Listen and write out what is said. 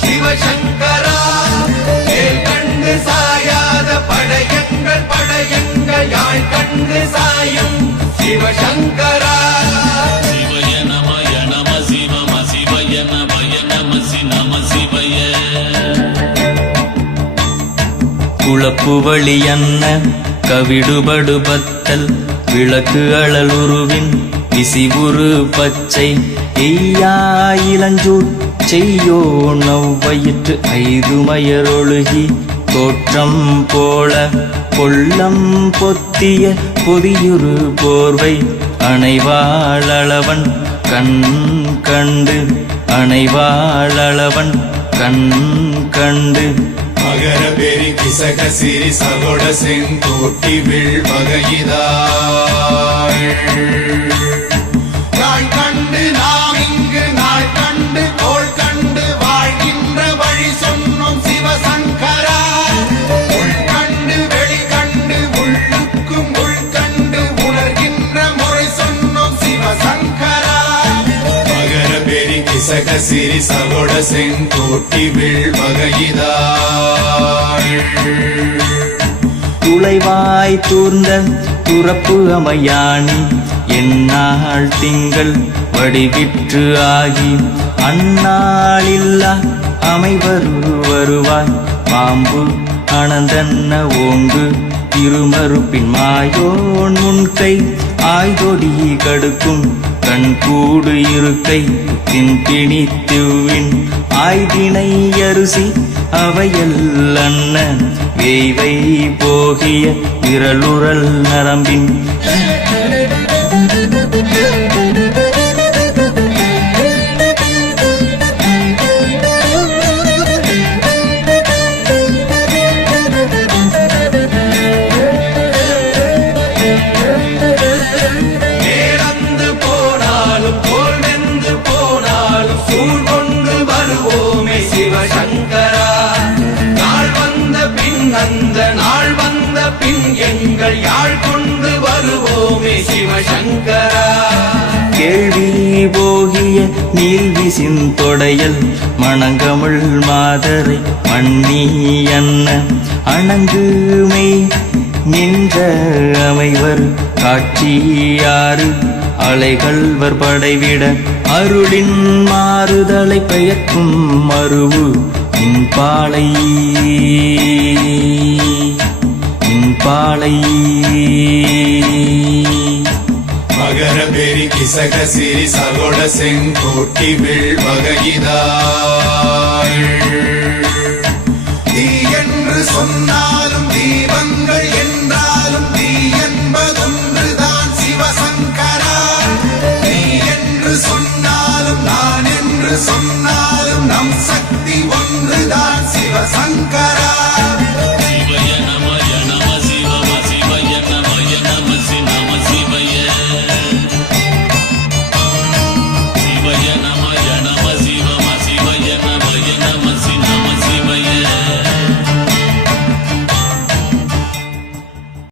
சிவசங்கரா கண்டு சாயாத படையங்கள் படையங்கள் யாழ் கண்டு சாயும் சிவசங்கரா சிவய நமய நம சிவம சிவய நமய நம நம சிவய குளப்புவழி அன்ன கவிடுபடு பத்தல் விளக்கு அழலுருவின் விசிவுரு பச்சை எய்யா இளஞ்சூர் செய்யோ நவ்வயிற்று ஐதுமயரொழுகி தோற்றம் போல கொள்ளம் பொத்திய பொதியுரு போர்வை அணைவாளவன் கண் கண்டு அணைவாளவன் கண் கண்டு மகர பெரி கிசக சிறி சகோட செங்கோட்டி வில் வகையிதாள் நாள் கண்டு நாம் இங்கு நாள் கண்டு கோள் கண்டு வாழ்கின்ற வழி சொன்னோம் சிவசங்கரா உள் கண்டு வெளி கண்டு உள்ளுக்கும் உள் கண்டு உணர்கின்ற முறை சொன்னோம் சிவசங்கரா மகர பெரி கிசக சிறி சகோட செங்கோட்டி வில் வகையிதாள் துளைவாய் தூர்ந்த துறப்பு அமையாணி எந்நாள் திங்கள் வடிவிற்று ஆகி அந்நாளில்லா அமைவரு வருவாய் பாம்பு அனந்தன்ன ஓங்கு இருமறுப்பின் மாயோன் முன்கை ஆய்தொடி கடுக்கும் கண்கூடு இருக்கை தின்பிணித்துவின் ஆய்தினை அரிசி அவையல் அன்ன வேய்வை போகிய விரலுரல் நரம்பின் அந்த நாள் வந்த பின் எங்கள் யாழ் கொண்டு வருவோமே சிவசங்கரா கேள்வி போகிய நீல்விசின் தொடையல் மணங்கமிழ் மாதரை மண்ணி அன்ன அணங்குமை நின்ற அமைவர் காட்சியாறு அலைகள்வர் படைவிட அருளின் மாறுதலை பெயர்க்கும் மருவு இன்பாலை இன்பாலை மகர பெரி கிசக சிறி சகோட செங்கோட்டி வில் வகையிதாள்